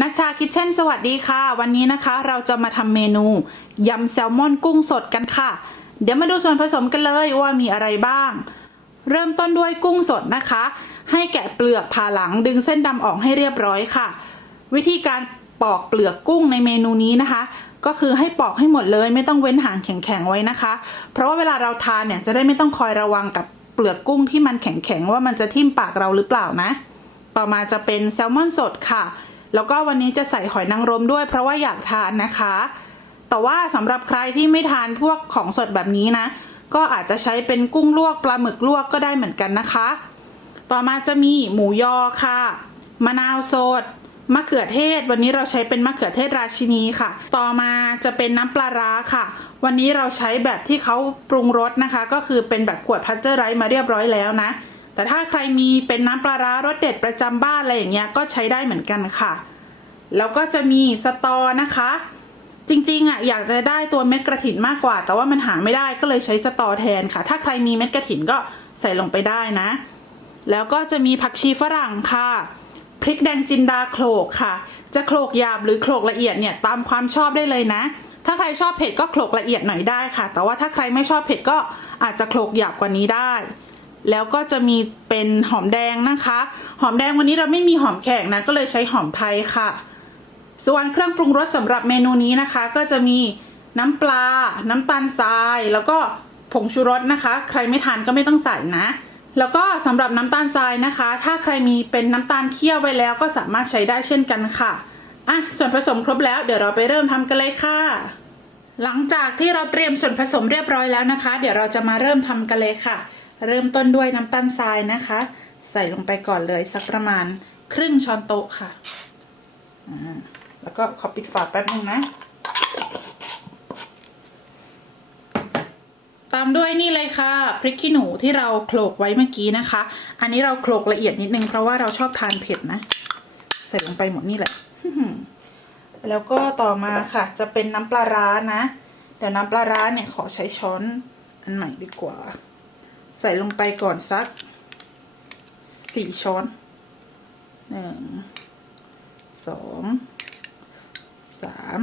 นัชชาคิทเช่นสวัสดีค่ะ วันนี้นะคะเราจะมาทำเมนูยำแซลมอนกุ้งสดกันค่ะ เดี๋ยวมาดูส่วนผสมกันเลยว่ามีอะไรบ้าง เริ่มต้นด้วยกุ้งสดนะคะ ให้แกะเปลือกผ่าหลังดึงเส้นดำออกให้เรียบร้อยค่ะ วิธีการปอกเปลือกกุ้งในเมนูนี้นะคะ ก็คือให้ปอกให้หมดเลยไม่ต้องเว้นหางแข็งๆไว้นะคะ เพราะว่าเวลาเราทานเนี่ยจะได้ไม่ต้องคอยระวังกับเปลือกกุ้งที่มันแข็งๆว่ามันจะทิ่มปากเราหรือเปล่านะ ต่อมาจะเป็นแซลมอนสดค่ะ แล้วก็วันนี้จะใส่หอยนางรมด้วย เพราะว่าอยากทานนะคะ แต่ว่าสำหรับใครที่ไม่ทานพวกของสดแบบนี้นะ ก็อาจจะใช้เป็นกุ้งลวกปลาหมึกลวกก็ได้เหมือนกันนะคะ ต่อมาจะมีหมูยอค่ะ มะนาวสดมะเขือเทศ วันนี้เราใช้เป็นมะเขือเทศราชินีค่ะ ต่อมาจะเป็นน้ำปลาร้าค่ะ วันนี้เราใช้แบบที่เขาปรุงรสนะคะ ก็คือเป็นแบบขวดพัชเจอร์ไรส์มาเรียบร้อยแล้วนะ แต่ถ้าใครมีเป็นน้ำปลาร้ารสเด็ดประจำบ้านอะไรอย่างเงี้ยก็ใช้ได้เหมือนกันค่ะ แล้วก็จะมีสตอนะคะ จริงๆอะอยากจะได้ตัวเม็ดกระถินมากกว่า แต่ว่ามันหาไม่ได้ก็เลยใช้สตอแทนค่ะ ถ้าใครมีเม็ดกระถินก็ใส่ลงไปได้นะ แล้วก็จะมีผักชีฝรั่งค่ะพริกแดงจินดาโขลกค่ะ จะโขลกหยาบหรือโขลกละเอียดเนี่ยตามความชอบได้เลยนะ ถ้าใครชอบเผ็ดก็โขลกละเอียดหน่อยได้ค่ะ แต่ว่าถ้าใครไม่ชอบเผ็ดก็อาจจะโขลกหยาบกว่านี้ได้ แล้วก็จะมีเป็นหอมแดงนะคะ หอมแดงวันนี้เราไม่มีหอมแขกนะ ก็เลยใช้หอมไทยค่ะ ส่วนเครื่องปรุงรสสำหรับเมนูนี้นะคะ ก็จะมีน้ำปลา น้ำตาลทราย แล้วก็ผงชูรสนะคะ ใครไม่ทานก็ไม่ต้องใส่นะ แล้วก็สำหรับน้ำตาลทรายนะคะ ถ้าใครมีเป็นน้ำตาลเคี่ยวไว้แล้วก็สามารถใช้ได้เช่นกันค่ะอะส่วนผสมครบแล้วเดี๋ยวเราไปเริ่มทำกันเลยค่ะ หลังจากที่เราเตรียมส่วนผสมเรียบร้อยแล้วนะคะ เดี๋ยวเราจะมาเริ่มทำกันเลยค่ะ เริ่มต้นด้วยน้ำตาลทรายนะคะ ใส่ลงไปก่อนเลยสักประมาณครึ่งช้อนโต๊ะค่ะ แล้วก็ขอปิดฝาแป๊บนึงนะ ตามด้วยนี่เลยค่ะพริกขี้หนูที่เราโขลกไว้เมื่อกี้นะคะ อันนี้เราโขลกละเอียดนิดนึงเพราะว่าเราชอบทานเผ็ดนะ ใส่ลงไปหมดนี่แหละ แล้วก็ต่อมาค่ะ จะเป็นน้ำปลาร้านะ เดี๋ยวน้ำปลาร้าเนี่ยขอใช้ช้อนอันใหม่ดีกว่า ใส่ลงไปก่อนสักสี่ช้อนหนึ่งสองสาม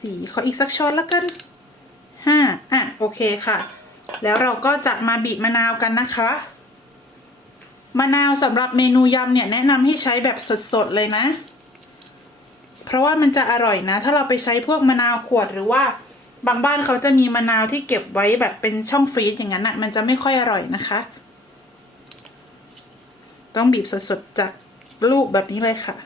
สี่ขออีกสักช้อนแล้วกันห้าอะโอเคค่ะ แล้วเราก็จะมาบีบมะนาวกันนะคะ มะนาวสำหรับเมนูยำเนี่ยแนะนำให้ใช้แบบสดๆเลยนะ เพราะว่ามันจะอร่อยนะ ถ้าเราไปใช้พวกมะนาวขวดหรือว่า บางบ้านเขาจะมีมะนาวที่เก็บไว้แบบเป็นช่องฟรีซอย่างนั้นอะ มันจะไม่ค่อยอร่อยนะคะ ต้องบีบสดๆจากลูกแบบนี้เลยค่ะ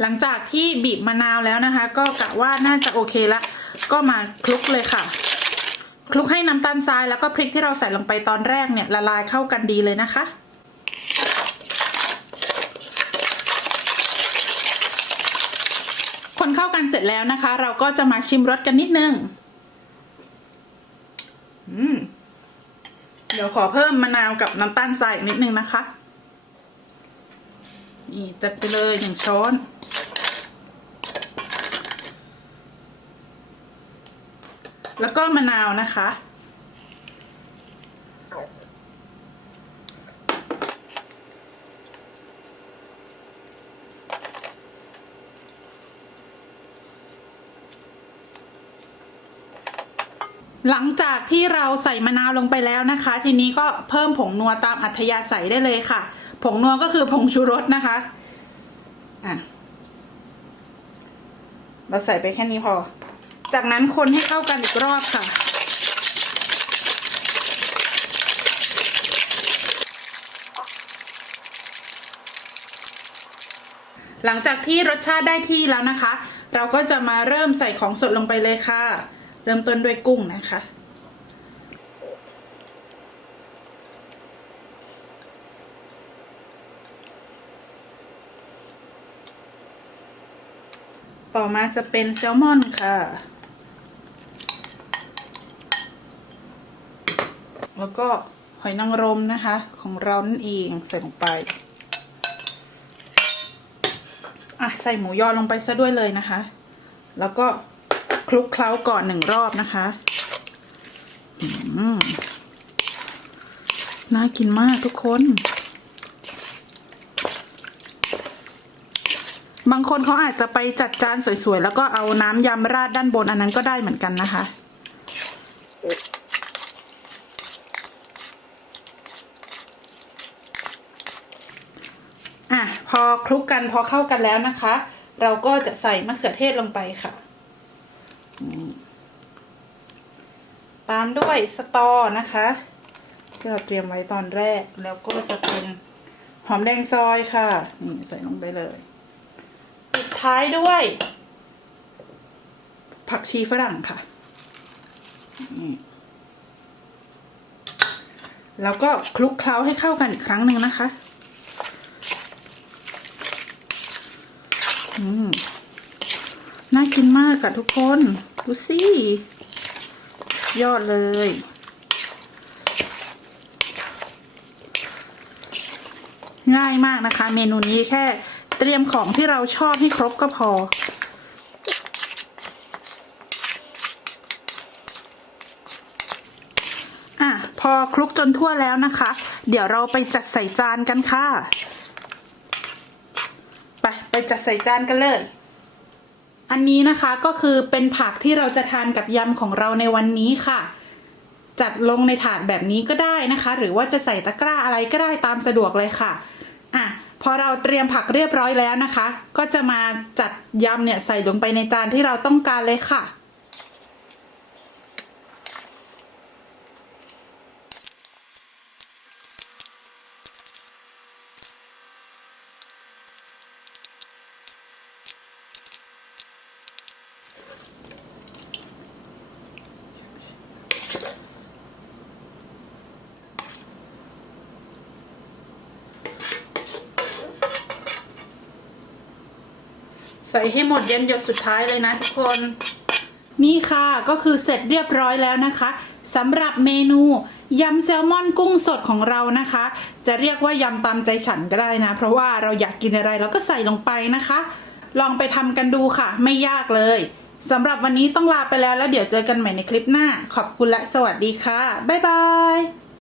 หลังจากที่บีบมะนาวแล้วนะคะ ก็กะว่าน่าจะโอเคละ ก็มาคลุกเลยค่ะ คลุกให้น้ำตาลทรายแล้วก็พริกที่เราใส่ลงไปตอนแรกเนี่ยละลายเข้ากันดีเลยนะคะ คนเข้ากันเสร็จแล้วนะคะ เราก็จะมาชิมรสกันนิดนึงเดี๋ยวขอเพิ่มมะนาวกับน้ำตาลทรายนิดนึงนะคะ นี่เต็มไปเลยหนึ่งช้อน แล้วก็มะนาวนะคะ หลังจากที่เราใส่มะนาวลงไปแล้วนะคะ ทีนี้ก็เพิ่มผงนัวตามอัธยาศัยได้เลยค่ะ ผงนัวก็คือผงชูรสนะคะอะเราใส่ไปแค่นี้พอ จากนั้นคนให้เข้ากันอีกรอบค่ะ หลังจากที่รสชาติได้ที่แล้วนะคะ เราก็จะมาเริ่มใส่ของสดลงไปเลยค่ะ เริ่มต้นด้วยกุ้งนะคะต่อมาจะเป็นแซลมอนค่ะ แล้วก็หอยนางรมนะคะ ของเรานั่นเองใส่ลงไปอะใส่หมูยอลงไปซะด้วยเลยนะคะ แล้วก็คลุกเคล้าก่อนหนึ่งรอบนะคะน่ากินมากทุกคน บางคนเขาอาจจะไปจัดจานสวยๆ แล้วก็เอาน้ำยำราดด้านบนอันนั้นก็ได้เหมือนกันนะคะ อะ พอคลุกกันพอเข้ากันแล้วนะคะ เราก็จะใส่มะเขือเทศลงไปค่ะตามด้วยสตอนะคะที่เราเตรียมไว้ตอนแรกแล้วก็จะเป็นหอมแดงซอยค่ะนี่ใส่ลงไปเลยปิดท้ายด้วย ผักชีฝรั่งค่ะแล้วก็คลุกเคล้าให้เข้ากันอีกครั้งหนึ่งนะคะ อืม น่ากินมากกับทุกคน ดูสิ ยอดเลย ง่ายมากนะคะ เมนูนี้แค่เตรียมของที่เราชอบให้ครบก็พออะพอคลุกจนทั่วแล้วนะคะ เดี๋ยวเราไปจัดใส่จานกันค่ะ จัดใส่จานกันเลย อันนี้นะคะก็คือเป็นผักที่เราจะทานกับยำของเราในวันนี้ค่ะ จัดลงในถาดแบบนี้ก็ได้นะคะ หรือว่าจะใส่ตะกร้าอะไรก็ได้ตามสะดวกเลยค่ะอะพอเราเตรียมผักเรียบร้อยแล้วนะคะ ก็จะมาจัดยำเนี่ยใส่ลงไปในจานที่เราต้องการเลยค่ะ ใส่ให้หมดเย็นหยดสุดท้ายเลยนะทุกคน นี่ค่ะก็คือเสร็จเรียบร้อยแล้วนะคะสำหรับเมนูยำแซลมอนกุ้งสดของเรานะคะ จะเรียกว่ายำตามใจฉันก็ได้นะ เพราะว่าเราอยากกินอะไรเราก็ใส่ลงไปนะคะ ลองไปทำกันดูค่ะ ไม่ยากเลยสำหรับวันนี้ต้องลาไปแล้วแล้วเดี๋ยวเจอกันใหม่ในคลิปหน้า ขอบคุณและสวัสดีค่ะ บ๊ายบาย